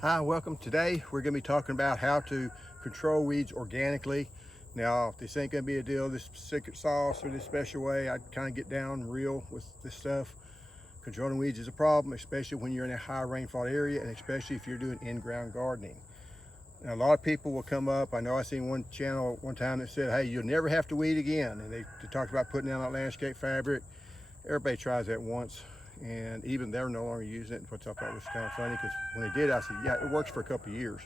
Hi, welcome. Today we're going to be talking about how to control weeds organically. Now, this ain't going to be a deal, this secret sauce or this special way. I kind of get down real with this stuff. Controlling weeds is a problem, especially when you're in a high rainfall area and especially if you're doing in-ground gardening. Now, a lot of people will come up. I know I seen one channel one time that said, hey, you'll never have to weed again. And they talked about putting down that landscape fabric. Everybody tries that once, and even they're no longer using it, which I thought was kind of funny because when they did, I said, yeah, it works for a couple of years,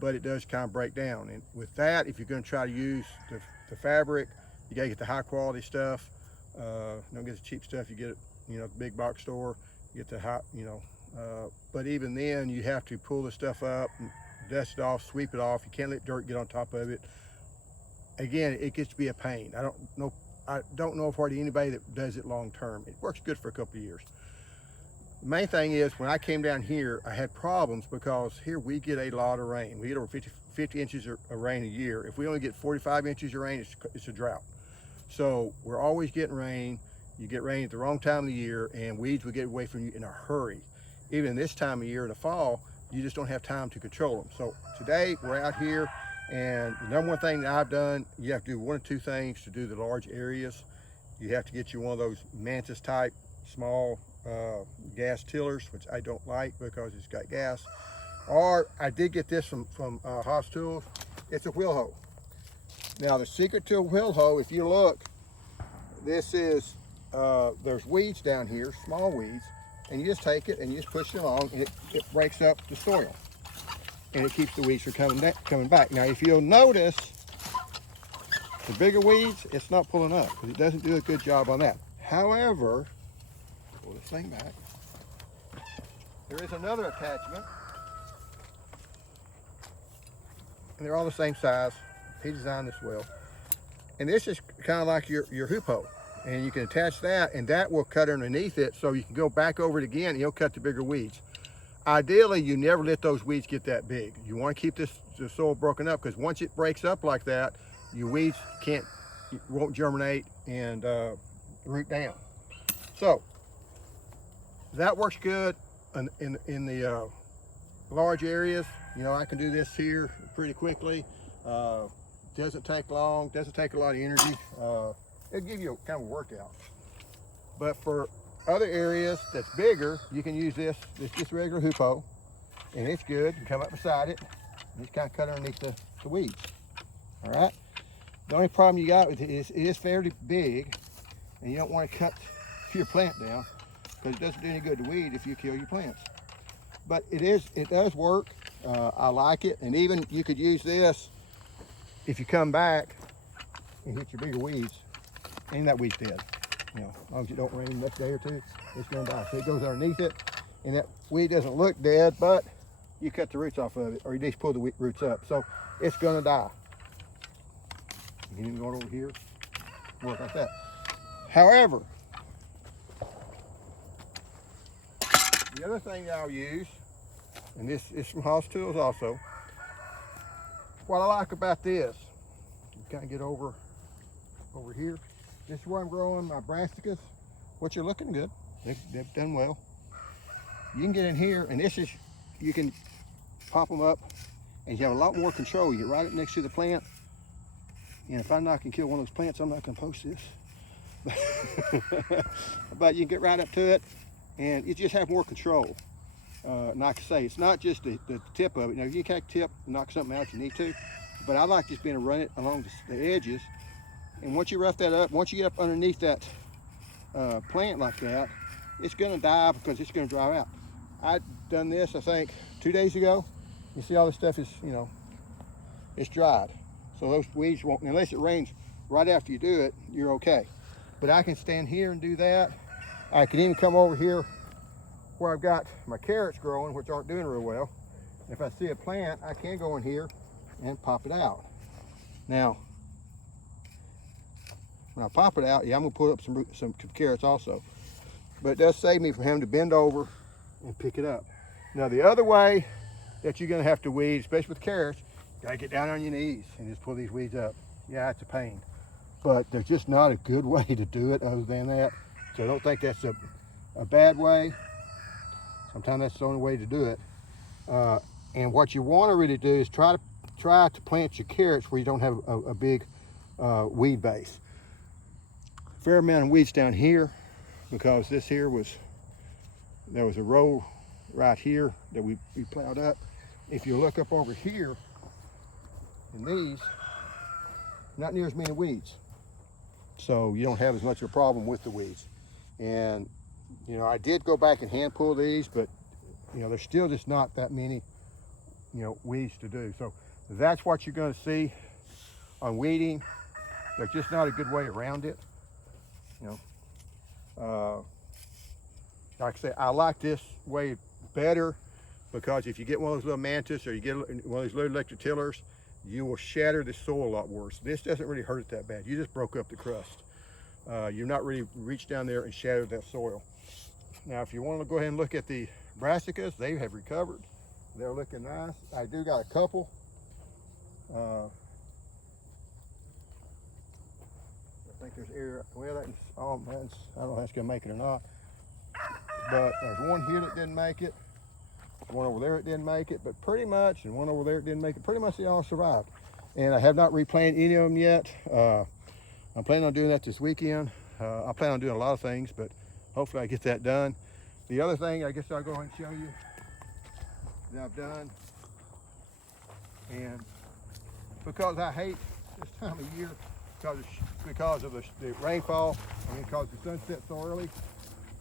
but it does kind of break down. And with that, if you're going to try to use the fabric, you got to get the high quality stuff. Don't get the cheap stuff. You get it, the big box store. You get the high, but even then, you have to pull the stuff up, and dust it off, sweep it off. You can't let dirt get on top of it. Again, it gets to be a pain. I don't know of hardly anybody that does it long term. It works good for a couple of years. The main thing is when I came down here, I had problems because here we get a lot of rain. We get over 50 inches of rain a year. If we only get 45 inches of rain, it's a drought. So we're always getting rain. You get rain at the wrong time of the year and weeds will get away from you in a hurry. Even this time of year in the fall, you just don't have time to control them. So today we're out here, and the number one thing that I've done, you have to do one or two things to do the large areas. You have to get you one of those Mantis type small gas tillers, which I don't like because it's got gas. Or I did get this from Haas Tools. It's a wheel hoe. Now the secret to a wheel hoe, if you look, this is, there's weeds down here, small weeds, and you just take it and you just push it along and it breaks up the soil. And it keeps the weeds from coming back. Now, if you'll notice, the bigger weeds, it's not pulling up because it doesn't do a good job on that. However, pull this thing back. There is another attachment, and they're all the same size. He designed this well, and this is kind of like your hoop hoe, and you can attach that, and that will cut underneath it, so you can go back over it again, and you'll cut the bigger weeds. Ideally, you never let those weeds get that big. You want to keep the soil broken up because once it breaks up like that, your weeds won't germinate and root down. So that works good in the large areas. I can do this here pretty quickly. Doesn't take long, doesn't take a lot of energy. It'll give you a kind of workout. But for other areas that's bigger, you can use this. It's just regular hoop hoe, and it's good. You come up beside it, and just kind of cut underneath the weeds. All right. The only problem you got with it is fairly big, and you don't want to cut your plant down because it doesn't do any good to weed if you kill your plants. But it does work. I like it, and even you could use this if you come back and hit your bigger weeds, and that weed's dead. As long as you don't rain the next day or two, it's going to die. So it goes underneath it, and that weed doesn't look dead, but you cut the roots off of it, or you just pull the roots up. So it's going to die. You can go over here, work like that. However, the other thing that I'll use, and this is from Haas Tools also, what I like about this, you kind of get over here. This is where I'm growing my brassicas, which are looking good. They've done well. You can get in here, and you can pop them up, and you have a lot more control. You get right up next to the plant, and if I'm not going to kill one of those plants, I'm not going to post this. But you can get right up to it, and you just have more control. Like I say, it's not just the tip of it. Now, you can take the tip and knock something out if you need to, but I like just being able to run it along the edges. And once you rough that up, once you get up underneath that plant like that, it's going to die because it's going to dry out. I've done this, I think, 2 days ago. You see all this stuff is, it's dried. So those weeds won't, unless it rains right after you do it, you're okay. But I can stand here and do that. I can even come over here where I've got my carrots growing, which aren't doing real well. If I see a plant, I can go in here and pop it out. Now, when I pop it out, I'm gonna put up some carrots also. But it does save me from having to bend over and pick it up. Now the other way that you're gonna have to weed, especially with carrots, you gotta get down on your knees and just pull these weeds up. Yeah, it's a pain. But there's just not a good way to do it other than that. So I don't think that's a bad way. Sometimes that's the only way to do it. And what you want to really do is try to plant your carrots where you don't have a big weed base. Fair amount of weeds down here, because this here there was a row right here that we plowed up. If you look up over here in these, not near as many weeds. So you don't have as much of a problem with the weeds. And you know, I did go back and hand pull these, but you know, there's still just not that many, you know, weeds to do. So that's what you're going to see on weeding. There's just not a good way around it. You know, like I say, I like this way better, because if you get one of those little mantis or you get one of these little electric tillers, you will shatter the soil a lot worse. This doesn't really hurt it that bad. You just broke up the crust. You're not really reached down there and shattered that soil. Now, if you want to go ahead and look at the brassicas, they have recovered. They're looking nice. I do got a couple. I think there's area, well, that's, I don't know if that's gonna make it or not. But there's one here that didn't make it. One over there that didn't make it, but pretty much, and one over there that didn't make it. Pretty much they all survived. And I have not replanted any of them yet. I'm planning on doing that this weekend. I plan on doing a lot of things, but hopefully I get that done. The other thing, I guess I'll go ahead and show you that I've done. And because I hate this time of year, because of the rainfall, I mean, because the sun sets so early,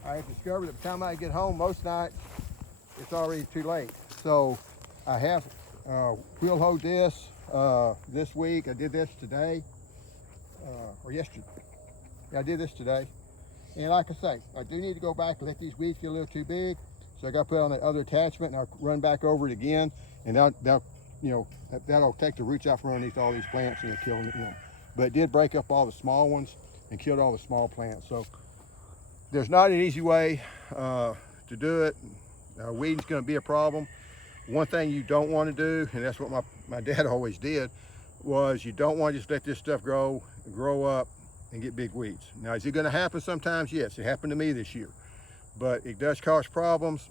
I have discovered that by the time I get home most nights, it's already too late. So I have wheel hoed this week. I did this today, or yesterday. Yeah, I did this today. And like I say, I do need to go back and let these weeds get a little too big. So I got to put on that other attachment, and I'll run back over it again. And that'll take the roots out from underneath all these plants and kill them. You know. But it did break up all the small ones and killed all the small plants. So there's not an easy way to do it. Weeding's going to be a problem. One thing you don't want to do, and that's what my dad always did, was you don't want to just let this stuff grow up and get big weeds. Now, is it going to happen sometimes? Yes, it happened to me this year. But it does cause problems.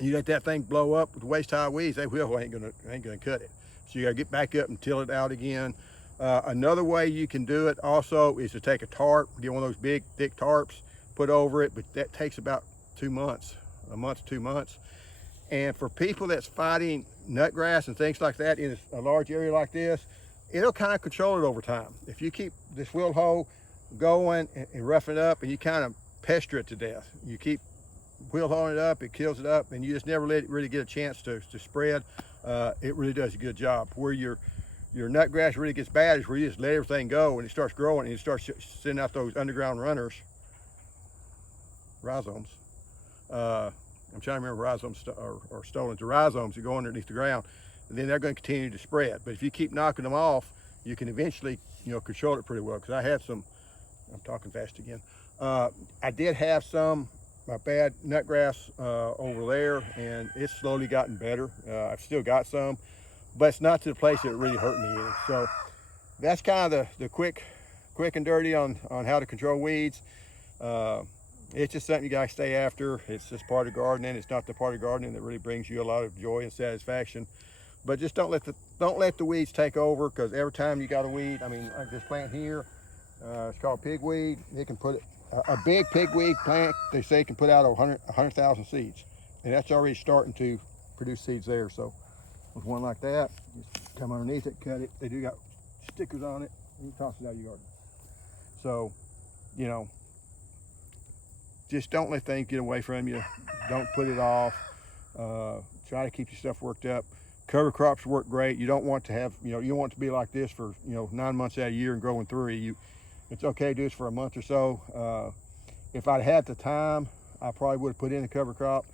You let that thing blow up with waist-high weeds, they ain't gonna cut it. So you gotta get back up and till it out again. Another way you can do it also is to take a tarp, get one of those big, thick tarps, put over it, but that takes about 2 months, a month to 2 months. And for people that's fighting nutgrass and things like that in a large area like this, it'll kind of control it over time. If you keep this wheel hoe going and rough it up, and you kind of pester it to death, you keep wheel hoeing it up, it kills it up, and you just never let it really get a chance to spread. It really does a good job. Where your nutgrass really gets bad is where you just let everything go and it starts growing and it starts sending out those underground runners, rhizomes. I'm trying to remember rhizomes or stolons. The rhizomes that go underneath the ground, and then they're going to continue to spread. But if you keep knocking them off, you can eventually, control it pretty well. Because I had some, I'm talking fast again. I did have some bad nutgrass over there, and it's slowly gotten better. I've still got some, but it's not to the place that it really hurt me any. So that's kind of the quick and dirty on how to control weeds. It's just something you gotta stay after. It's just part of gardening. It's not the part of gardening that really brings you a lot of joy and satisfaction. But just don't let the weeds take over, because every time you got a weed, I mean, like this plant here, it's called pigweed. It can put a big pigweed plant, they say, can put out 100,000 seeds, and that's already starting to produce seeds there. So with one like that, just come underneath it, cut it. They do got stickers on it, and you toss it out of your garden. So, just don't let things get away from you. Don't put it off. Try to keep your stuff worked up. Cover crops work great. You don't want to have, you don't want to be like this for 9 months out of the year and growing 3. It's okay to do this for a month or so. If I'd had the time, I probably would have put in a cover crop.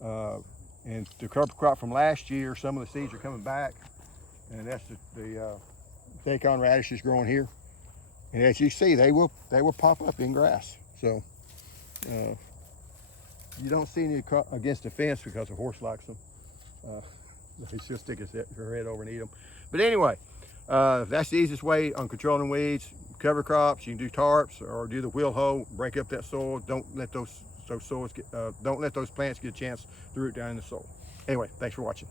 And the cover crop from last year, some of the seeds are coming back, and that's the daikon radishes growing here. And as you see, they will pop up in grass. So you don't see any against the fence because a horse likes them. She'll stick her head over and eat them. But anyway, that's the easiest way on controlling weeds. Cover crops, you can do tarps or do the wheel hoe, break up that soil. Don't let those plants get a chance to root down in the soil. Anyway, thanks for watching.